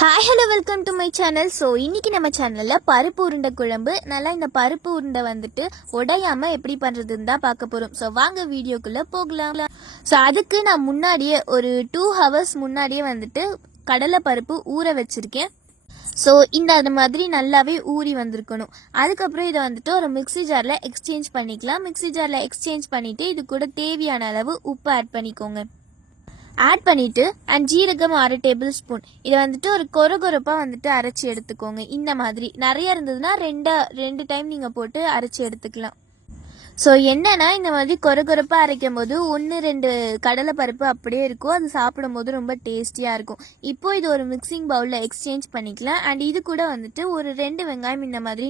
Hi hello welcome to my channel so இன்றைக்கி நம்ம சேனலில் பருப்பு உருண்டை குழம்பு. நல்லா இந்த பருப்பு உருண்டை வந்துட்டு உடையாமல் எப்படி பண்ணுறதுன்னு தான் பார்க்க போகிறோம் ஸோ வாங்க வீடியோக்குள்ளே போகலாம். ஸோ அதுக்கு நான் முன்னாடியே ஒரு டூ ஹவர்ஸ் முன்னாடியே வந்துட்டு கடலை பருப்பு ஊற வச்சுருக்கேன். ஸோ இந்த அது மாதிரி நல்லாவே ஊறி வந்திருக்கணும். அதுக்கப்புறம் இதை வந்துட்டு ஒரு மிக்ஸி ஜாரில் எக்ஸ்சேஞ்ச் பண்ணிக்கலாம். மிக்ஸி ஜாரில் எக்ஸ்சேஞ்ச் பண்ணிவிட்டு இது கூட தேவையான அளவு உப்பு ஆட் பண்ணிக்கோங்க. ஆட் பண்ணிட்டு அண்ட் ஜீரகம் அரை டேபிள் ஸ்பூன் இதை வந்துட்டு ஒரு கொர கொரப்பாக வந்துட்டு அரைச்சி எடுத்துக்கோங்க. இந்த மாதிரி. நிறைய இருந்ததுன்னா ரெண்டா ரெண்டு டைம் நீங்கள் போட்டு அரைச்சி எடுத்துக்கலாம். ஸோ என்னன்னா இந்த மாதிரி கொர கொரப்பாக அரைக்கும் போது ஒன்று ரெண்டு கடலை பருப்பு அப்படியே இருக்கும். அது சாப்பிடும் போது ரொம்ப டேஸ்டியாக இருக்கும். இப்போ இது ஒரு மிக்சிங் பவுலில் எக்ஸ்சேஞ்ச் பண்ணிக்கலாம். அண்ட் இது கூட வந்துட்டு ஒரு ரெண்டு வெங்காயம் இந்த மாதிரி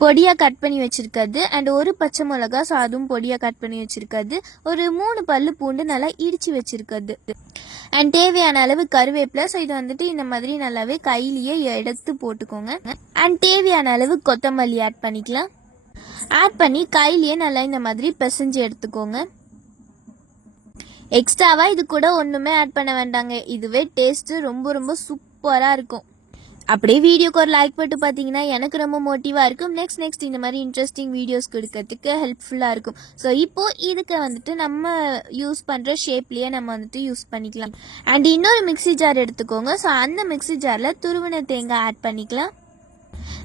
பொடியாக கட் பண்ணி வச்சுருக்கிறது. அண்ட் ஒரு பச்சை மிளகா ஸோ அதுவும் பொடியாக கட் பண்ணி வச்சுருக்கிறது. ஒரு மூணு பல்லு பூண்டு நல்லா இடித்து வச்சுருக்கிறது. அண்ட் தேவையான அளவு கருவேப்பிலை. ஸோ இது வந்துட்டு இந்த மாதிரி நல்லாவே கையிலேயே எடுத்து போட்டுக்கோங்க. அண்ட் தேவையான அளவு கொத்தமல்லி ஆட் பண்ணிக்கலாம். ஆட் பண்ணி கையிலேயே நல்லா இந்த மாதிரி பிசைஞ்சு எடுத்துக்கோங்க. எக்ஸ்ட்ராவாக இது கூட ஒன்றுமே ஆட் பண்ண வேண்டாங்க. இதுவே டேஸ்ட்டு ரொம்ப ரொம்ப சூப்பராக இருக்கும். அப்படியே வீடியோக்கு ஒரு லைக் போட்டு பார்த்தீங்கன்னா எனக்கு ரொம்ப மோட்டிவாக இருக்கும். நெக்ஸ்ட் நெக்ஸ்ட் இந்த மாதிரி இன்ட்ரெஸ்டிங் வீடியோஸ் கொடுக்கறதுக்கு ஹெல்ப்ஃபுல்லாக இருக்கும். ஸோ இப்போ இதுக்கு வந்துட்டு நம்ம யூஸ் பண்ணுற ஷேப்லேயே நம்ம வந்துட்டு யூஸ் பண்ணிக்கலாம். அண்ட் இன்னொரு மிக்ஸி ஜார் எடுத்துக்கோங்க. ஸோ அந்த மிக்ஸி ஜாரில் துருவின தேங்காய் ஆட் பண்ணிக்கலாம்.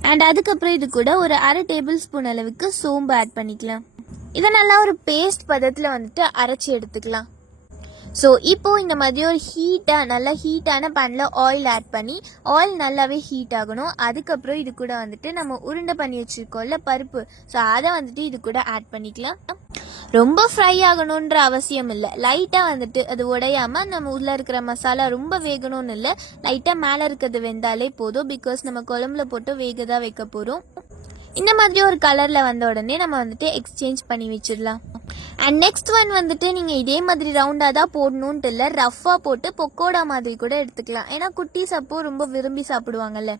அண்ட் அதுக்கப்புறம் இது கூட ஒரு அரை டேபிள் ஸ்பூன் அளவுக்கு சோம்பு ஆட் பண்ணிக்கலாம். இதை நல்லா ஒரு பேஸ்ட் பதத்தில் வந்துட்டு அரைச்சி எடுத்துக்கலாம். ஸோ இப்போ இந்த மாதிரி ஒரு ஹீட்டாக நல்லா ஹீட்டான பேனில் ஆயில் ஆட் பண்ணி ஆயில் நல்லாவே ஹீட் ஆகணும். அதுக்கப்புறம் இது கூட வந்துட்டு நம்ம உருண்டை பண்ணி வச்சுருக்கோம்ல பருப்பு. ஸோ அதை வந்துட்டு இது கூட ஆட் பண்ணிக்கலாம். ரொம்ப ஃப்ரை ஆகணுன்ற அவசியம் இல்லை. லைட்டாக வந்துட்டு அது உடையாமல் நம்ம உள்ளே இருக்கிற மசாலா ரொம்ப வேகணும்னு இல்லை. லைட்டாக மேலே இருக்கிறது வெந்தாலே போதும். பிகாஸ் நம்ம குழம்புல போட்டு வேக தான் வைக்க போகிறோம் இந்த மாதிரி ஒரு கலரில் வந்த உடனே நம்ம வந்துட்டு எக்ஸ்சேஞ்ச் பண்ணி வச்சிடலாம். அண்ட் நெக்ஸ்ட் ஒன் வந்துட்டு நீங்கள் இதே மாதிரி ரவுண்டாக தான் போடணுன்ட்டு இல்லை ரஃப்பாக போட்டு பொக்கோடா மாதிரி கூட எடுத்துக்கலாம். ஏன்னா குட்டீஸ் அப்போ ரொம்ப விரும்பி சாப்பிடுவாங்கல்ல.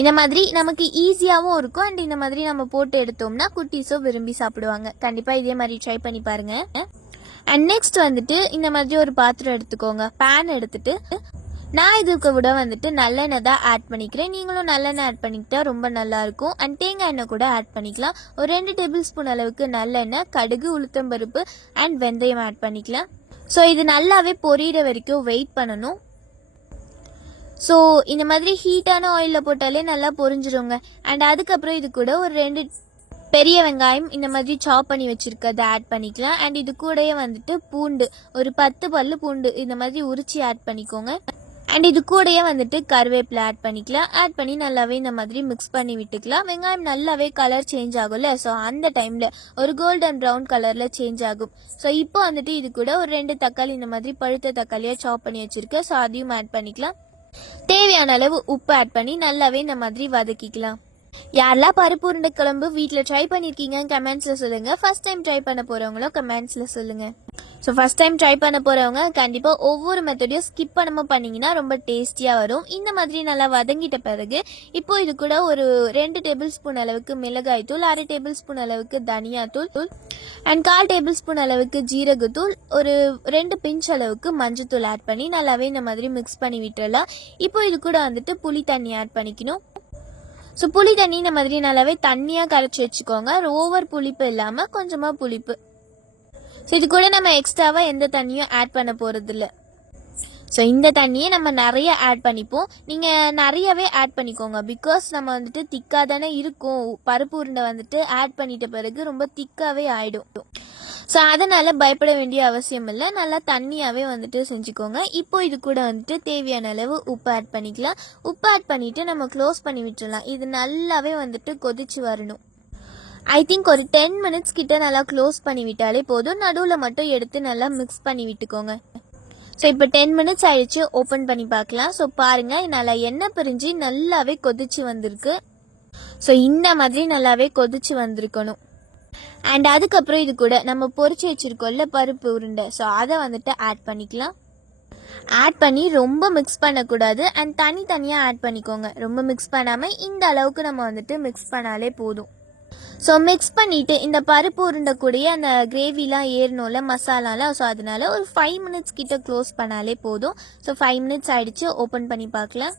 இந்த மாதிரி நமக்கு ஈஸியாகவும் இருக்கும். அண்ட் இந்த மாதிரி நம்ம போட்டு எடுத்தோம்னா குட்டீஸும் விரும்பி சாப்பிடுவாங்க. கண்டிப்பாக இதே மாதிரி ட்ரை பண்ணி பாருங்கள் அண்ட் நெக்ஸ்ட் வந்துட்டு இந்த மாதிரி ஒரு பாத்திரம் எடுத்துக்கோங்க. பேன் எடுத்துட்டு நான் இதுக்கு விட வந்துட்டு நல்லெண்ணெய் தான் ஆட் பண்ணிக்கிறேன். நீங்களும் நல்லெண்ணெய் ஆட் பண்ணிக்கிட்டா ரொம்ப நல்லா இருக்கும் அண்ட் தேங்காய் எண்ணெய் கூட ஆட் பண்ணிக்கலாம். ஒரு ரெண்டு டேபிள் ஸ்பூன் அளவுக்கு நல்லெண்ணெய் கடுகு உளுத்தம்பருப்பு அண்ட் வெந்தயம் ஆட் பண்ணிக்கலாம். ஸோ இது நல்லாவே பொரியிற வரைக்கும் வெயிட் பண்ணணும். ஸோ இந்த மாதிரி ஹீட்டான ஆயிலில் போட்டாலே நல்லா பொரிஞ்சிருங்க. அண்ட் அதுக்கப்புறம் இது கூட ஒரு ரெண்டு பெரிய வெங்காயம் இந்த மாதிரி சாப் பண்ணி வச்சுருக்கதை ஆட் பண்ணிக்கலாம். அண்ட் இது கூடயே வந்துட்டு பூண்டு ஒரு பத்து பல்லு பூண்டு இந்த மாதிரி உரிச்சி ஆட் பண்ணிக்கோங்க. அண்ட் இது கூடயே வந்துட்டு கருவேப்பிலை ஆட் பண்ணிக்கலாம். ஆட் பண்ணி நல்லாவே இந்த மாதிரி மிக்ஸ் பண்ணி விட்டுக்கலாம். வெங்காயம் நல்லாவே கலர் சேஞ்ச் ஆகும்ல. ஸோ அந்த டைமில் ஒரு கோல்டன் ப்ரௌன் கலரில் சேஞ்ச் ஆகும். ஸோ இப்போ வந்துட்டு இது கூட ஒரு ரெண்டு தக்காளி இந்த மாதிரி பழுத்த தக்காளியாக சாப் பண்ணி வச்சுருக்கேன். ஸோ அதையும் ஆட் பண்ணிக்கலாம். தேவையான அளவு உப்பு ஆட் பண்ணி நல்லாவே இந்த மாதிரி வதக்கிக்கலாம். யாரெல்லாம் பருப்பு உருண்டை குழம்பு வீட்டில் ட்ரை பண்ணியிருக்கீங்கன்னு கமெண்ட்ஸில் சொல்லுங்கள் ஃபர்ஸ்ட் டைம் ட்ரை பண்ண போகிறவங்களும் கமெண்ட்ஸில் சொல்லுங்கள் ஸோ ஃபஸ்ட் டைம் ட்ரை பண்ண போகிறவங்க கண்டிப்பாக ஒவ்வொரு மெத்தடையும் ஸ்கிப் பண்ணாமல் பண்ணிங்கன்னா ரொம்ப டேஸ்டியாக வரும். இந்த மாதிரி நல்லா வதங்கிட்ட பிறகு இப்போ இது கூட ஒரு ரெண்டு டேபிள் ஸ்பூன் அளவுக்கு மிளகாய் தூள் அரை டேபிள் ஸ்பூன் அளவுக்கு தனியாத்தூள் அண்ட் கால் டேபிள் ஸ்பூன் அளவுக்கு ஜீரகத்தூள் ஒரு ரெண்டு பிஞ்ச் அளவுக்கு மஞ்சத்தூள் ஆட் பண்ணி நல்லாவே இந்த மாதிரி மிக்ஸ் பண்ணி விட்டுடலாம் இப்போ இது கூட வந்துட்டு புளி தண்ணி ஆட் பண்ணிக்கணும். ஸோ புளி தண்ணி இந்த மாதிரி நல்லாவே தண்ணியாக கரைச்சி வச்சுக்கோங்க. ஓவர் புளிப்பு இல்லாமல் கொஞ்சமாக புளிப்பு ஸோ இது கூட நம்ம எக்ஸ்ட்ராவாக எந்த தண்ணியும் ஆட் பண்ண போகிறதில்ல ஸோ இந்த தண்ணியை நம்ம நிறைய ஆட் பண்ணிப்போம். நீங்கள் நிறையவே ஆட் பண்ணிக்கோங்க. பிகாஸ் நம்ம வந்துட்டு திக்காக தானே இருக்கும். பருப்பு உருண்டை வந்துட்டு ஆட் பண்ணிட்ட பிறகு ரொம்ப திக்காகவே ஆகிடும் ஸோ அதனால் பயப்பட வேண்டிய அவசியம் இல்லை. நல்லா தண்ணியாகவே வந்துட்டு செஞ்சுக்கோங்க. இப்போ இது கூட வந்துட்டு தேவையான அளவு உப்பு ஆட் பண்ணிக்கலாம். உப்பு ஆட் பண்ணிவிட்டு நம்ம க்ளோஸ் பண்ணி விட்டுடலாம் இது நல்லாவே வந்துட்டு கொதிச்சு வரணும். ஐ திங்க் ஒரு டென் மினிட்ஸ் கிட்ட நல்லா க்ளோஸ் பண்ணி விட்டாலே போதும். நடுவில் மட்டும் எடுத்து நல்லா மிக்ஸ் பண்ணி விட்டுக்கோங்க. ஸோ இப்போ டென் மினிட்ஸ் ஆயிடுச்சு. ஓப்பன் பண்ணி பார்க்கலாம். ஸோ பாருங்கள் நல்லா எண்ணெய் பிரிஞ்சு நல்லாவே கொதிச்சு வந்திருக்கு. ஸோ இந்த மாதிரி நல்லாவே கொதிச்சு வந்திருக்கணும். அண்ட் அதுக்கப்புறம் இது கூட நம்ம பொரிச்சு வச்சிருக்கோம்ல பருப்பு உருண்டை. ஸோ அதை வந்துட்டு ஆட் பண்ணிக்கலாம். ஆட் பண்ணி ரொம்ப மிக்ஸ் பண்ணக்கூடாது. அண்ட் தனித்தனியாக ஆட் பண்ணிக்கோங்க. ரொம்ப மிக்ஸ் பண்ணாமல் இந்த அளவுக்கு நம்ம வந்துட்டு மிக்ஸ் பண்ணாலே போதும். ஸோ மிக்ஸ் பண்ணிவிட்டு இந்த பருப்பு உருண்டை கூடயே அந்த கிரேவிலாம் ஏறணும்ல மசாலாலாம். ஸோ அதனால ஒரு ஃபைவ் மினிட்ஸ் கிட்ட க்ளோஸ் பண்ணாலே போதும். ஸோ ஃபைவ் மினிட்ஸ் ஆகிடுச்சு ஓப்பன் பண்ணி பார்க்கலாம்.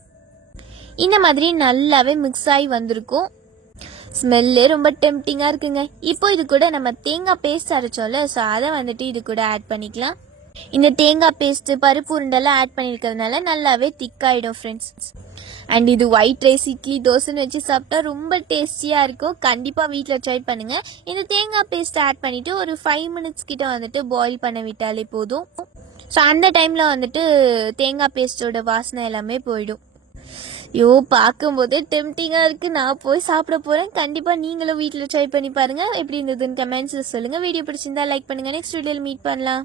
இந்த மாதிரி நல்லாவே மிக்ஸ் ஆகி வந்திருக்கும். ஸ்மெல்லே ரொம்ப டெம்டிங்காக இருக்குங்க. இப்போ இது கூட நம்ம தேங்காய் பேஸ்ட் அரைச்சோம்ல ஸோ அதை வந்துட்டு இது கூட ஆட் பண்ணிக்கலாம். இந்த தேங்காய் பேஸ்ட்டு பருப்பு உருண்டெல்லாம் ஆட் பண்ணியிருக்கிறதுனால நல்லாவே திக்காயிடும் ஃப்ரெண்ட்ஸ் அண்ட் இது ஒயிட் ரைஸ் இட்லி தோசைன்னு வச்சு சாப்பிட்டா ரொம்ப டேஸ்டியாக இருக்கும். கண்டிப்பாக வீட்டில் ட்ரை பண்ணுங்கள் இந்த தேங்காய் பேஸ்ட் ஆட் பண்ணிவிட்டு ஒரு ஃபைவ் மினிட்ஸ் கிட்ட வந்துட்டு பாயில் பண்ண விட்டாலே போதும். ஸோ அந்த டைமில் வந்துட்டு தேங்காய் பேஸ்ட்டோட வாசனை எல்லாமே போயிடும். ஐயோ பார்க்கும்போது டெம்டிங்காக இருக்குது நான் போய் சாப்பிட போகிறேன் கண்டிப்பாக நீங்களும் வீட்டில் ட்ரை பண்ணி பாருங்கள் எப்படி இருந்ததுன்னு கமெண்ட்ஸில் சொல்லுங்கள் வீடியோ பிடிச்சிருந்தா லைக் பண்ணுங்கள் நெக்ஸ்ட் வீடியோவில் மீட் பண்ணலாம்.